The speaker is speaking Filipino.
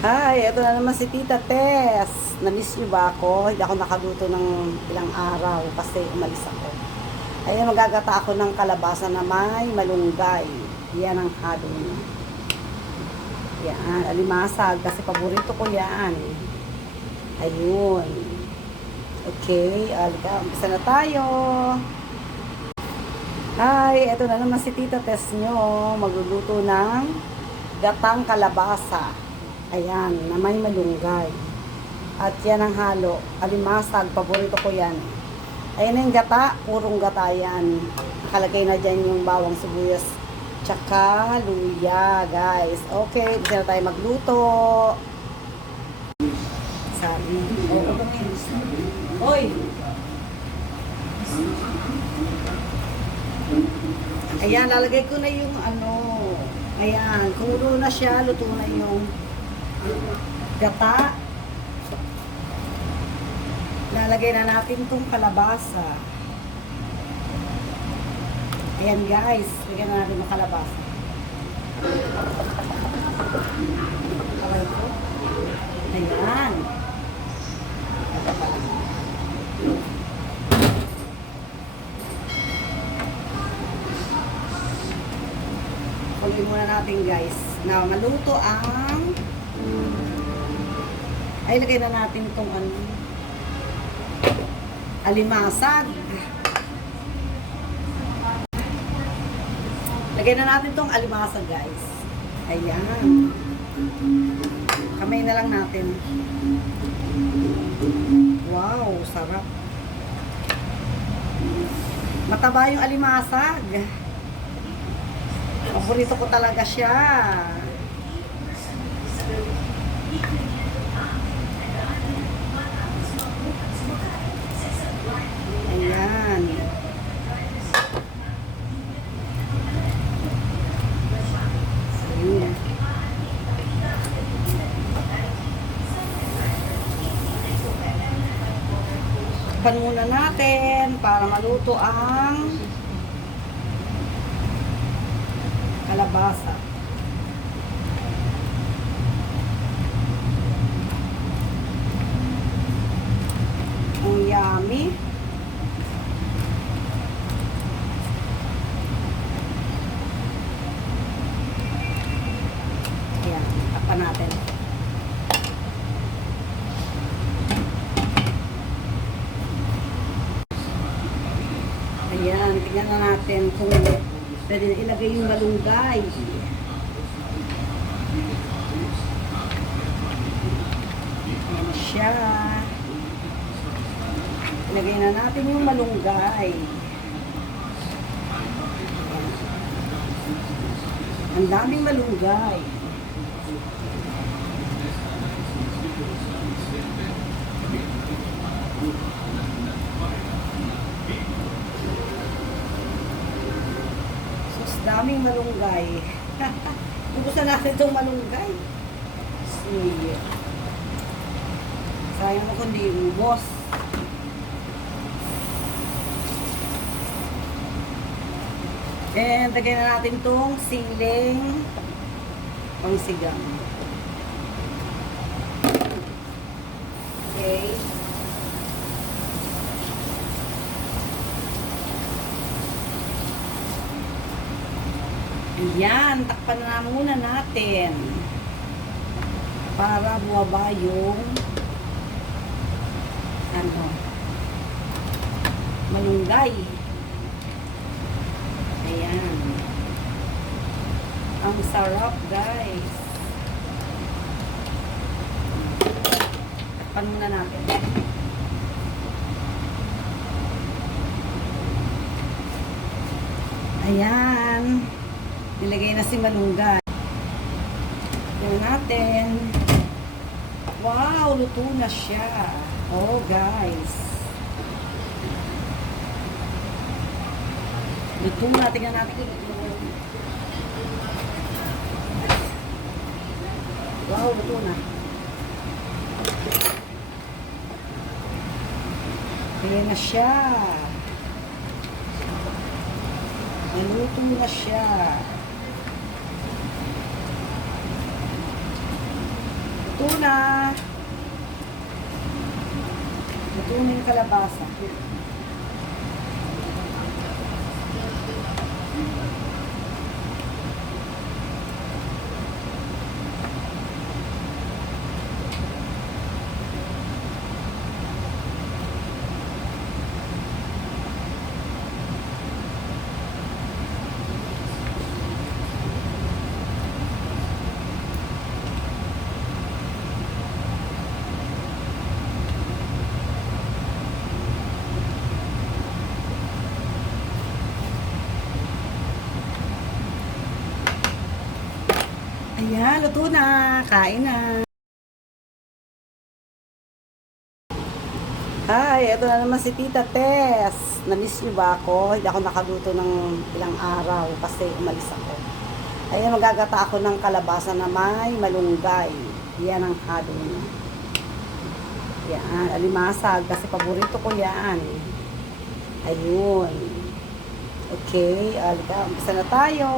Hi, ito na naman si Tita Tess. Na-miss niyo ba ako? Hindi ako nakaluto ng ilang araw kasi umalis ako. Ayan, magagata ako ng kalabasa na may malunggay. Yan ang halo niya. Yan, alimasag kasi paborito ko yan. Ayun. Okay, alika, umpisa na tayo. Hi, ito na naman si Tita Tess nyo. Magluluto ng gatang kalabasa. Ayan, na may malunggay. At yan ang halo. Alimasag, paborito ko yan. Ayan na yung gata, purong gata yan. Nakalagay na dyan yung bawang sibuyas. Tsaka luya, guys. Okay, bisa na tayo magluto. Sabi. Hoy! Ayan, lalagay ko na yung ano. Ayan, kumulo na siya, luto na yung gata. Lalagay na natin tong kalabasa. Ayan guys, lagyan na natin yung kalabasa. Aray ko. Ayan. Kuloy muna natin guys. Na maluto ang ay lagay na natin itong ano alimasag. Lagay na natin itong alimasag guys. Ayan. Kamay na lang natin. Wow, sarap. Mataba yung alimasag. Paborito ko talaga siya. Ayan. Ayan. Takpan muna natin para maluto ang kalabasa. Ang yummy. Ayan, takpan natin. Ayan, tingnan na natin kung pwede na ilagay yung malunggay. Ayan siya. Ilagay na natin yung malunggay. Ang daming malunggay. Daming malunggay. Ubusan natin itong malunggay. Sige. Sayang mo kundi ubos. And lagyan na natin itong siling pangsigang. Okay. Ayan, takpan na muna natin. Para buwaba yung ano, malunggay. Ayan. Ang sarap, guys. Takpan muna natin. Ayan. Nilagay na si malunggay. Tingnan natin. Wow, luto na siya. Oh, guys. Luto na. Tingnan natin kung luto. Wow, luto na. Ayan na siya. Naluto na siya. Luto na. Luto na yung kalabasa. Ayan, luto na. Kain na. Hi, ito na naman si Tita Tess. Na-miss niyo ba ako? Hindi ako nakaluto ng ilang araw kasi umalis ako. Ayan, magagata ako ng kalabasa na may malunggay. Yan ang halo niya. Yan, alimasag kasi paborito ko yan. Ayun. Okay, alika, umpisa na tayo.